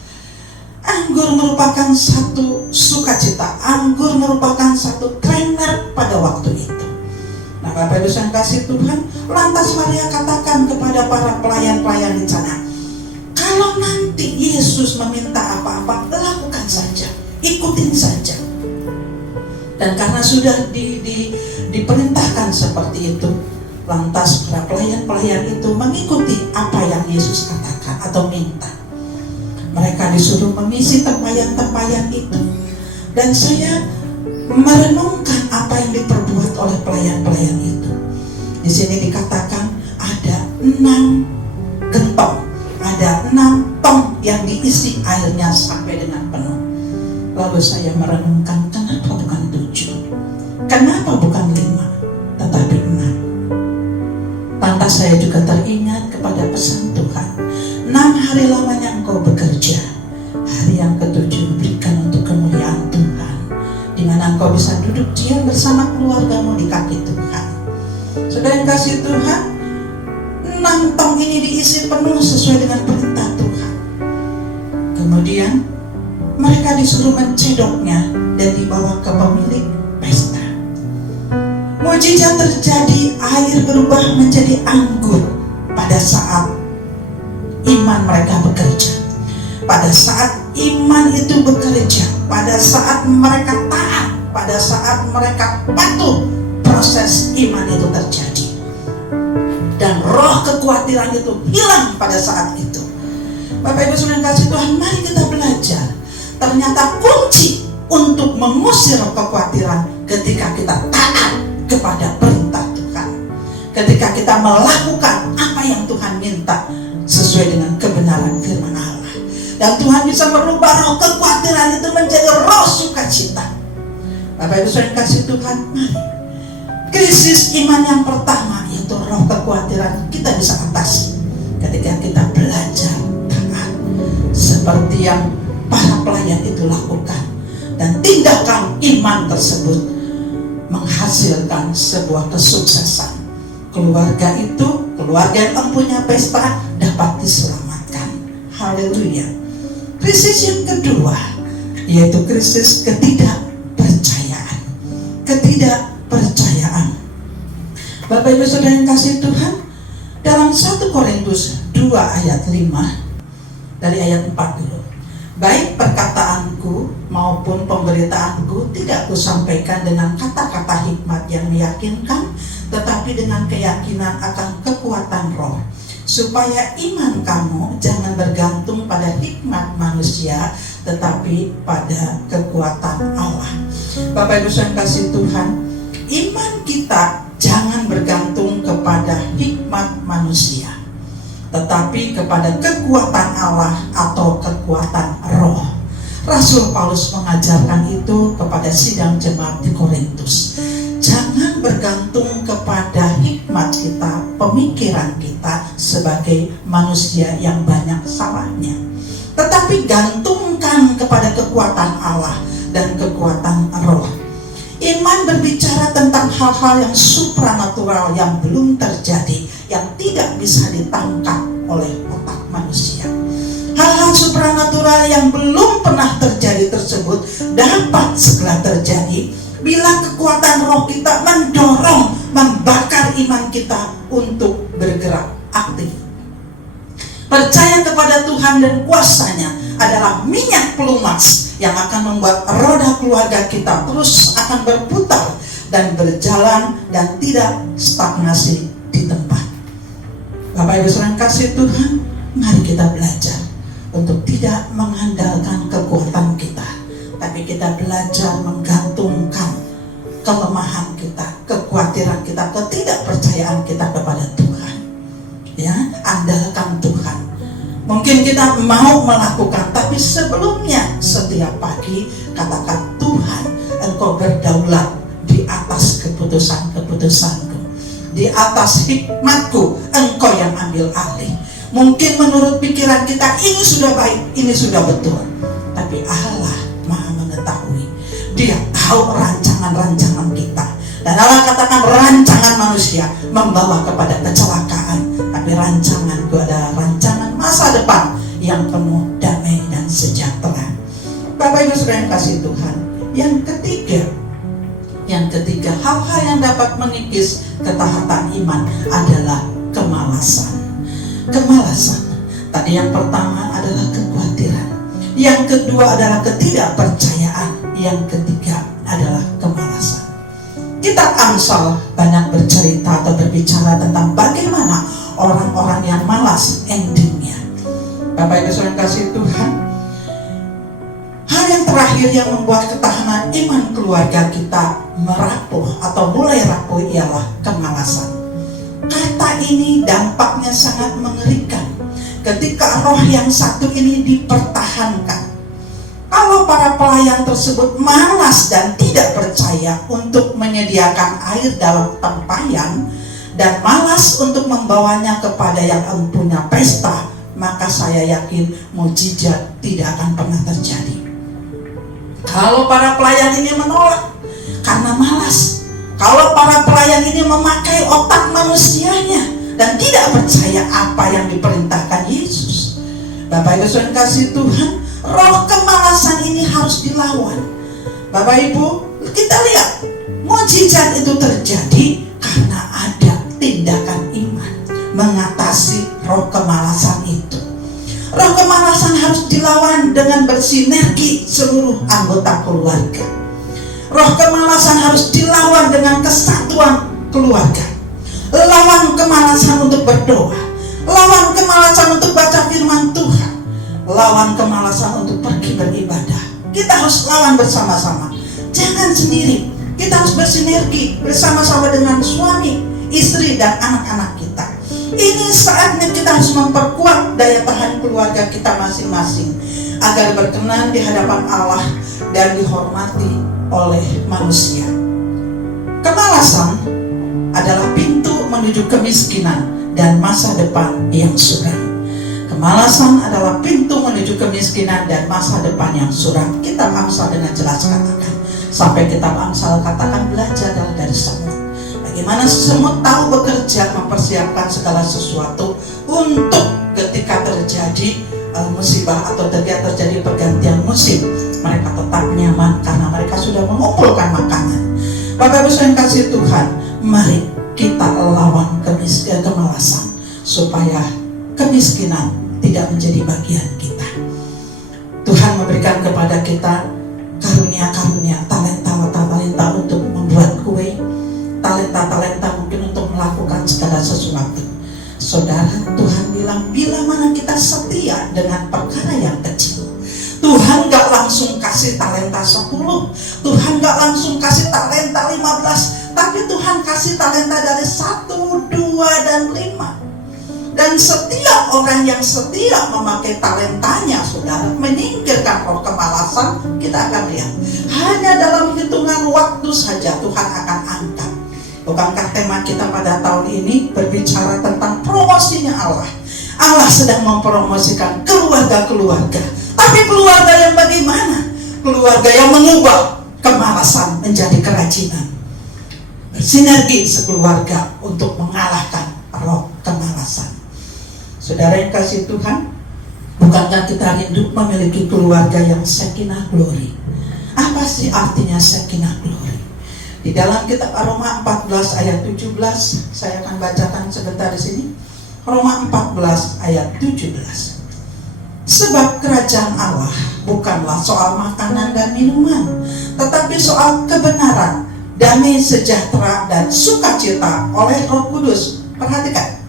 Anggur merupakan satu sukacita, anggur merupakan satu trainer pada waktu itu. Nah, Bapak Ibu yang kasih Tuhan, lantas Maria katakan kepada para pelayan-pelayan di sana, kalau nanti Yesus meminta apa-apa, lakukan saja, ikutin saja. Dan karena sudah diperintahkan seperti itu, lantas para pelayan-pelayan itu mengikuti apa yang Yesus katakan atau minta. Mereka disuruh mengisi tempayan-tempayan itu. Dan saya merenungkan apa yang diperbuat oleh pelayan-pelayan itu. Di sini dikatakan ada 6 gentong, ada 6 tong yang diisi airnya sampai dengan penuh. Lalu saya merenungkan, kenapa bukan 7? Kenapa bukan 5? Tetapi 6. Lantas saya juga teringat kepada pesan Tuhan, 6 hari lamanya engkau bekerja, hari yang ke-7 berikan untuk kemuliaan Tuhan, di mana engkau bisa duduk diam bersama keluargamu di kaki Tuhan. Saudara yang kasih Tuhan, 6 tong ini diisi penuh sesuai dengan perintah Tuhan. Kemudian mereka disuruh mencedoknya dan dibawa ke pemilik pesta. Mujizat terjadi, air berubah menjadi anggur pada saat iman mereka bekerja. Pada saat iman itu bekerja, pada saat mereka taat, pada saat mereka patuh, proses iman itu terjadi. Dan roh kekhawatiran itu hilang pada saat itu. Bapak Ibu Saudara kasih Tuhan, mari kita belajar. Ternyata kunci untuk mengusir kekhawatiran ketika kita taat kepada perintah Tuhan, ketika kita melakukan apa yang Tuhan minta sesuai dengan kebenaran firman Allah. Dan Tuhan bisa merubah roh kekhawatiran itu menjadi roh sukacita. Bapak Ibu Saudara kasih Tuhan, mari. Krisis iman yang pertama yaitu roh kekhawatiran kita bisa atasi ketika kita belajar taat seperti yang para pelayan itu lakukan, dan tindakan iman tersebut menghasilkan sebuah kesuksesan. Keluarga itu, keluarga yang mempunyai pesta dapat diselamatkan. Haleluya. Krisis yang kedua yaitu krisis ketidakpercayaan. Ketidakpercayaan. Bapak Ibu Saudara yang kasih Tuhan, dalam 1 Korintus 2 ayat 5 dari ayat 4 dulu. Baik perkataanku maupun pemberitaanku tidak kusampaikan dengan kata-kata hikmat yang meyakinkan, tetapi dengan keyakinan akan kekuatan roh, supaya iman kamu jangan bergantung pada hikmat manusia, tetapi pada kekuatan Allah. Bapak Ibu yang kasih Tuhan, iman kita jangan bergantung kepada hikmat manusia, tetapi kepada kekuatan Allah atau kekuatan roh. Rasul Paulus mengajarkan itu kepada sidang jemaat di Korintus. Jangan bergantung kepada hikmat kita, pemikiran kita sebagai manusia yang banyak salahnya, tetapi gantungkan kepada kekuatan Allah dan kekuatan roh. Iman berbicara tentang hal-hal yang supranatural yang belum terjadi, yang tidak bisa ditangkap oleh otak manusia. Hal-hal supranatural yang belum pernah terjadi tersebut dapat segera terjadi bila kekuatan roh kita mendorong, membakar iman kita untuk bergerak aktif. Percaya kepada Tuhan dan kuasanya adalah minyak pelumas yang akan membuat roda keluarga kita terus akan berputar dan berjalan dan tidak stagnasi di tempat. Bapak Ibu Saudara kasih Tuhan, mari kita belajar untuk tidak mengandalkan kekuatan kita, tapi kita belajar menggantungkan kelemahan kita, kekhawatiran kita, ketidakpercayaan kita kepada Tuhan. Ya, andalkan Tuhan. Mungkin kita mau melakukan, tapi sebelumnya setiap pagi katakan, Tuhan, Engkau berdaulat di atas keputusan-keputusanku. di atas hikmatku engkau yang ambil alih. Mungkin menurut pikiran kita ini sudah baik, ini sudah betul, tapi Allah Maha mengetahui. Dia tahu rancangan-rancangan kita. Dan Allah katakan rancangan manusia membawa kepada kecelakaan, tapi rancanganku adalah rancangan masa depan yang penuh damai dan sejahtera. Bapak Ibu Saudara yang kasih Tuhan, yang ketiga hal-hal yang dapat mengikis ketaatan iman adalah kemalasan. Tadi yang pertama adalah kekhawatiran, yang kedua adalah ketidakpercayaan, yang ketiga adalah kemalasan. Kitab Amsal banyak bercerita atau berbicara tentang bagaimana orang-orang yang malas endingnya. Bapak Ibu Saudara kasih Tuhan, hal yang terakhir yang membuat ketahanan iman keluarga kita merapuh atau mulai rapuh ialah kemalasan. Kata ini dampaknya sangat mengerikan ketika roh yang satu ini dipertahankan. Kalau para pelayan tersebut malas dan tidak percaya untuk menyediakan air dalam tempayan dan malas untuk membawanya kepada yang empunya pesta, maka saya yakin mukjizat tidak akan pernah terjadi. Kalau para pelayan ini menolak karena malas, kalau para pelayan ini memakai otak manusianya dan tidak percaya apa yang diperintahkan Yesus, Bapak Ibu Saudara kasih Tuhan, roh kemalasan ini harus dilawan. Bapak Ibu, kita lihat mukjizat itu terjadi karena ada tindakan iman mengatasi roh kemalasan itu. Roh kemalasan harus dilawan dengan bersinergi seluruh anggota keluarga. Roh kemalasan harus dilawan dengan kesatuan keluarga. Lawan kemalasan untuk berdoa, lawan kemalasan untuk baca firman Tuhan, lawan kemalasan untuk pergi beribadah. Kita harus lawan bersama-sama, jangan sendiri. Kita harus bersinergi bersama-sama dengan suami, istri, dan anak-anak kita. Ini saatnya kita harus memperkuat daya tahan keluarga kita masing-masing agar berkenan di hadapan Allah dan dihormati oleh manusia. Kemalasan adalah pintu menuju kemiskinan dan masa depan yang suram. Kemalasan adalah pintu menuju kemiskinan dan masa depan yang suram. Kitab Amsal dengan jelas katakan, sampai kitab Amsal katakan belajar dari semut. Bagaimana semut tahu bekerja mempersiapkan segala sesuatu untuk ketika terjadi musibah atau terjadi pergantian musim, mereka tetap nyaman karena mereka sudah mengumpulkan makanan. Bapak Ibu yang kasih Tuhan, mari kita lawan kemalasan supaya kemiskinan tidak menjadi bagian kita. Tuhan memberikan kepada kita karunia-karunia, talenta untuk membuat kue, talenta mungkin untuk melakukan segala sesuatu. Saudara, Tuhan bilang bila mana kita setia dengan perkara yang kecil, Tuhan gak langsung kasih talenta 10, Tuhan gak langsung kasih talenta 15, tapi Tuhan kasih talenta dari 1, 2, dan 5. Dan setiap orang yang setia memakai talentanya, saudara, menyingkirkan roh kemalasan, kita akan lihat hanya dalam hitungan waktu saja Tuhan akan angkat. Bukankah tema kita pada tahun ini berbicara tentang promosinya Allah? Allah sedang mempromosikan keluarga-keluarga. Tapi keluarga yang bagaimana? Keluarga yang mengubah kemalasan menjadi kerajinan. Bersinergi sekeluarga untuk mengalahkan roh kemalasan. Saudara yang kasih Tuhan, bukankah kita rindu memiliki keluarga yang sakinah glory? Apa sih artinya sakinah glory? Di dalam kitab Roma 14 ayat 17, saya akan bacakan sebentar di sini. Roma 14 ayat 17. Sebab kerajaan Allah bukanlah soal makanan dan minuman, tetapi soal kebenaran, damai sejahtera dan sukacita oleh Roh Kudus. Perhatikan.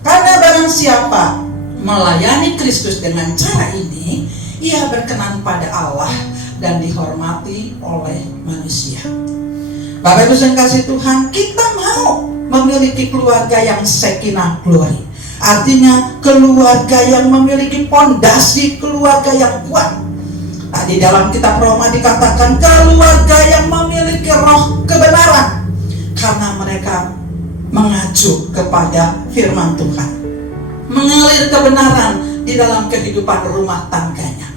Karena barang siapa melayani Kristus dengan cara ini, ia berkenan pada Allah dan dihormati oleh manusia. Bapak Ibu yang kasih Tuhan, kita mau memiliki keluarga yang sakinah glory. Artinya keluarga yang memiliki pondasi keluarga yang kuat. Nah, di dalam kitab Roma dikatakan keluarga yang memiliki roh kebenaran, karena mereka mengacu kepada firman Tuhan, mengalir kebenaran di dalam kehidupan rumah tangganya.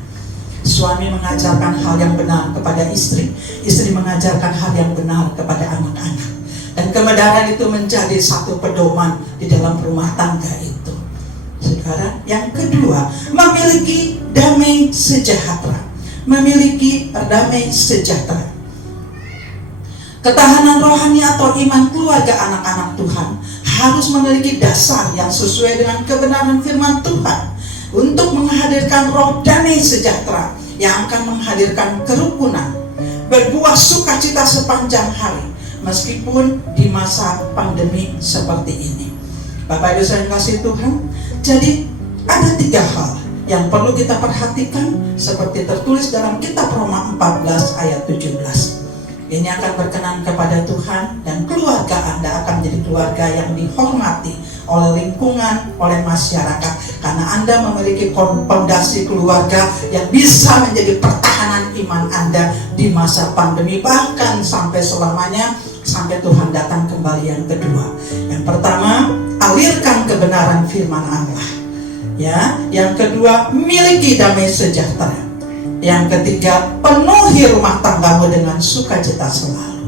Suami mengajarkan hal yang benar kepada istri, istri mengajarkan hal yang benar kepada anak-anak, dan kebenaran itu menjadi satu pedoman di dalam rumah tangga itu. Saudara, yang kedua, memiliki damai sejahtera. Memiliki damai sejahtera. Ketahanan rohani atau iman keluarga anak-anak Tuhan harus memiliki dasar yang sesuai dengan kebenaran firman Tuhan untuk menghadirkan roh damai sejahtera yang akan menghadirkan kerukunan, berbuah sukacita sepanjang hari meskipun di masa pandemi seperti ini. Bapak Ibu saya kasih Tuhan, jadi ada 3 hal yang perlu kita perhatikan seperti tertulis dalam kitab Roma 14 ayat 17. Ini akan berkenan kepada Tuhan dan keluarga Anda akan menjadi keluarga yang dihormati oleh lingkungan, oleh masyarakat, karena Anda memiliki fondasi keluarga yang bisa menjadi pertahanan iman Anda di masa pandemi, bahkan sampai selamanya, sampai Tuhan datang kembali. Yang kedua, yang pertama, alirkan kebenaran firman Allah. Ya, yang kedua, miliki damai sejahtera. Yang ketiga, penuhi rumah tanggamu dengan sukacita selalu.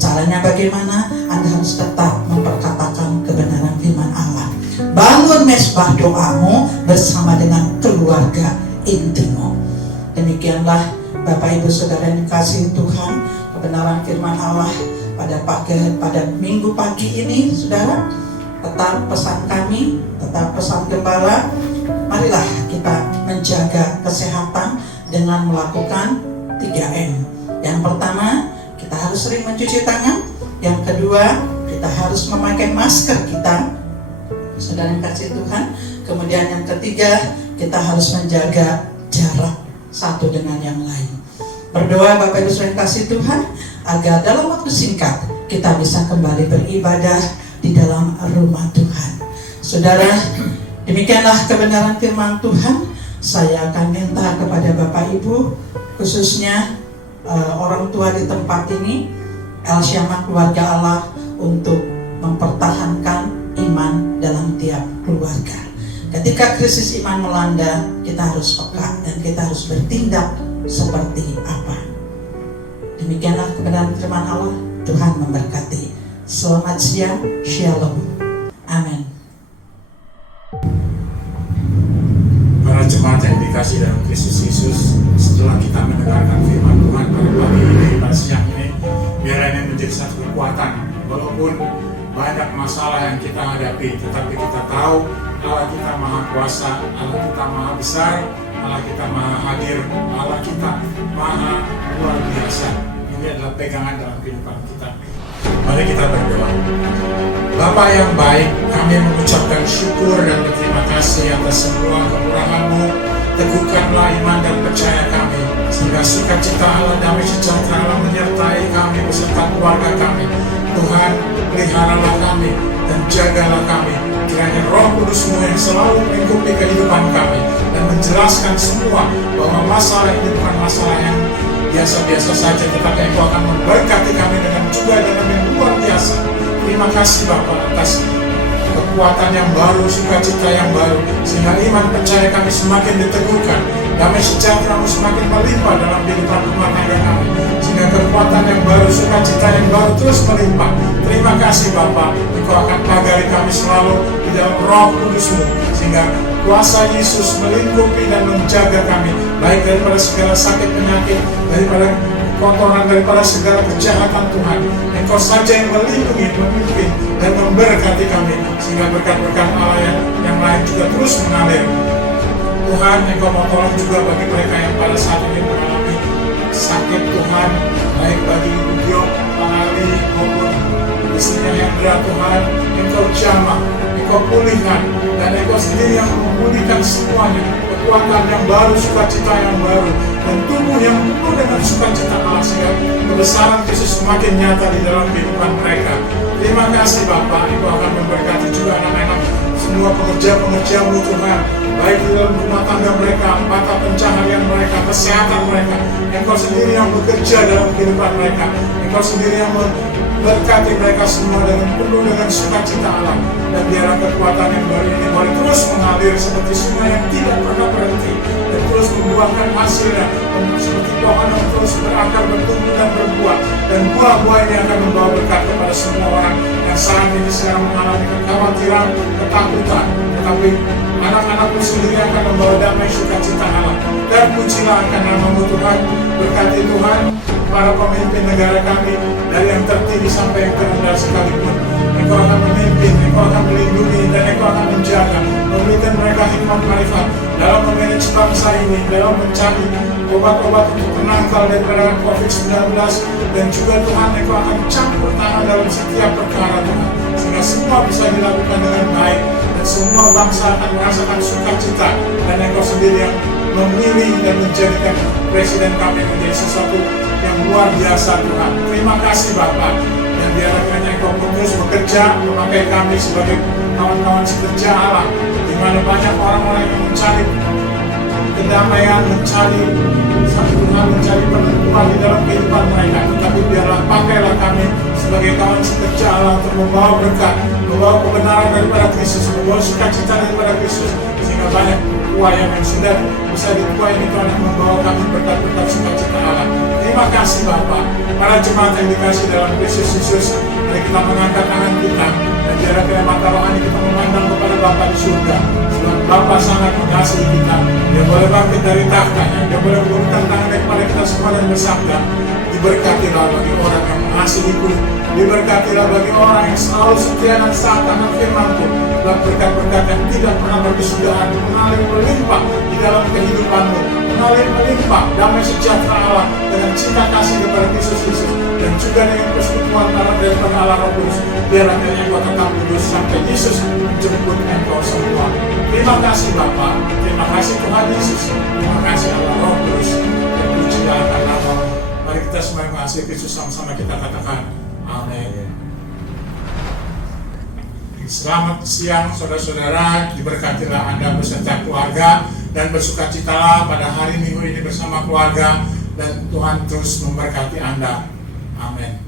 Caranya bagaimana? Anda harus tetap memperkatakan kebenaran firman Allah. Bangun mesbah doamu bersama dengan keluarga intimu. Demikianlah Bapak Ibu Saudara yang dikasihi Tuhan, kebenaran firman Allah pada minggu pagi ini, Saudara. Tetap pesan kami, tetap pesan gembala, marilah kita menjaga kesehatan dengan melakukan 3M. Yang pertama, kita harus sering mencuci tangan. Yang kedua, kita harus memakai masker kita, saudara yang kasih Tuhan. Kemudian yang ketiga, kita harus menjaga jarak satu dengan yang lain. Berdoa Bapak Ibu saudara yang kasih Tuhan, agar dalam waktu singkat kita bisa kembali beribadah di dalam rumah Tuhan. Saudara, demikianlah kebenaran firman Tuhan. Saya akan minta kepada Bapak Ibu, khususnya orang tua di tempat ini, Elsyama keluarga Allah, untuk mempertahankan iman dalam tiap keluarga. Ketika krisis iman melanda, kita harus peka dan kita harus bertindak seperti apa. Demikianlah kebenaran firman Allah. Tuhan memberkati. Selamat siang, Shalom. Amin. Para jemaat yang dikasih dalam Kristus Yesus, setelah kita mendengarkan firman Tuhan pada pagi ini, pada siang ini, biar ini menjadi satu kekuatan. Walaupun banyak masalah yang kita hadapi, tetapi kita tahu Allah kita maha kuasa, Allah kita maha besar, Allah kita maha hadir, Allah kita maha luar biasa. Ini adalah pegangan dalam kehidupan kita. Mari kita berdoa. Bapa yang baik, kami mengucapkan syukur dan berterima kasih atas semua kemurahan-Mu. Teguhkanlah iman dan percaya kami, sehingga sukacita Allah, damai sejahtera Allah menyertai kami beserta keluarga kami. Tuhan, peliharalah kami dan jagalah kami. Kiranya Roh Kudus-Mu yang selalu melingkupi kehidupan kami dan menjelaskan semua bahwa masalah ini bukan masalah yang biasa-biasa saja, tetapi Engkau akan memberkati kami dengan juga dalam yang luar biasa. Terima kasih Bapa atas kekuatan yang baru, sukacita yang baru, sehingga iman percaya kami semakin diteguhkan, damai sejahtera-Mu semakin melimpah dalam kehidupan rumah tangga kami, sehingga kekuatan yang baru, sukacita yang baru terus melimpah. Terima kasih Bapa, Engkau akan pagari kami selalu di dalam Roh Kudus-Mu, sehingga kuasa Yesus melingkupi dan menjaga kami, baik daripada segala sakit penyakit, daripada kotoran, daripada segala kejahatan. Tuhan, Engkau saja yang melindungi, memimpin, dan memberkati kami, sehingga berkat-berkat Allah yang lain juga terus mengalir. Tuhan, Engkau mau tolong juga bagi mereka yang pada saat ini mengalami sakit. Tuhan, baik bagi Ibu Dio, Pak Ali, maupun istrinya Hendra. Tuhan, Engkau jamah, Engkau pulihkan, dan Engkau sendiri yang memulihkan semuanya. Kekuatan yang baru, sukacita yang baru, dan tubuh yang penuh dengan sukacita Allah, sehingga kebesaran Kristus semakin nyata di dalam kehidupan mereka. Terima kasih Bapak, Engkau akan memberkati juga anak-anak semua pengerja-pengerja-Mu Tuhan, baik di dalam rumah tangga mereka, mata pencaharian mereka, kesehatan mereka. Engkau sendiri yang bekerja dalam kehidupan mereka. Engkau sendiri yang berkati mereka semua dengan penuh dengan sukacita Allah. Dan biarlah kekuatan yang baru ini boleh terus mengalir seperti sungai yang tidak pernah berhenti, dan terus membuahkan hasilnya, seperti pohon yang terus berakar, bertumbuh dan berbuah, dan buah-buah ini akan membawa berkat kepada semua orang yang saat ini sedang mengalami kekhawatiran, ketakutan. Tetapi anak-anak-Mu sendiri akan membawa damai sukacita Allah. Dan pujilah akan nama-Mu Tuhan. Berkati Tuhan para pemimpin negara kami, dari yang tertinggi sampai yang terendah sekalipun. Engkau akan memimpin, Engkau akan melindungi, dan Engkau akan menjaga, memberikan mereka hikmat marifat dalam memanage bangsa ini, dalam mencari obat-obat untuk penangkal daripada COVID-19, dan juga Tuhan Engkau akan campur tangan dalam setiap perkara Tuhan, sehingga semua bisa dilakukan dengan baik, dan semua bangsa akan merasakan sukacita, dan Engkau sendiri yang memilih dan menjadikan presiden kami menjadi sesuatu yang luar biasa Tuhan. Terima kasih Bapak, dan biarlah kiranya Engkau terus bekerja memakai kami sebagai kawan-kawan sekerja Allah, di mana banyak orang-orang yang mencari kedamaian, mencari satu Tuhan, mencari penentuan di dalam kehidupan mereka. Tetapi biarlah pakailah kami sebagai kawan sekerja Allah untuk membawa berkat, membawa kebenaran daripada Kristus, membawa sukacita daripada Kristus, sehingga banyak tuayan yang sudah bisa dituai ini Tuhan yang membawa kami berkat-berkat sukacita Allah. Terima kasih Bapak. Para jemaat yang dikasih dalam Kristus Yesus, mari kita mengangkat tangan kita, dan biarlah kiranya mata rohani kita memandang kepada Bapa di surga. Sebab Bapa sangat mengasihi kita. Dia boleh bangkit dari tahtanya, Dia boleh memberikan tangan kepada kita semua dan bersabda, diberkatilah bagi orang yang mengasihiku, diberkatilah bagi orang yang selalu setia dan taat akan firman-Ku. Dan berkat-berkat yang tidak pernah berkesudahan mengalir melimpah di dalam kehidupanmu, mengalir melimpah damai sejahtera Allah dengan cinta kasih kepada Kristus Yesus, dan juga dengan persekutuan Allah daripada Allah Roh Kudus. Biarlah kiranya Engkau tetap kudus sampai Yesus menjemput engkau semua. Terima kasih Bapa, terima kasih Tuhan Yesus, terima kasih Allah Roh Kudus, dan pujilah akan nama-Mu. Mari kita semua mengasihi Kristus, sama-sama kita katakan amin. Selamat siang saudara-saudara, diberkatilah Anda beserta keluarga, dan bersukacitalah pada hari Minggu ini bersama keluarga, dan Tuhan terus memberkati Anda. Amin.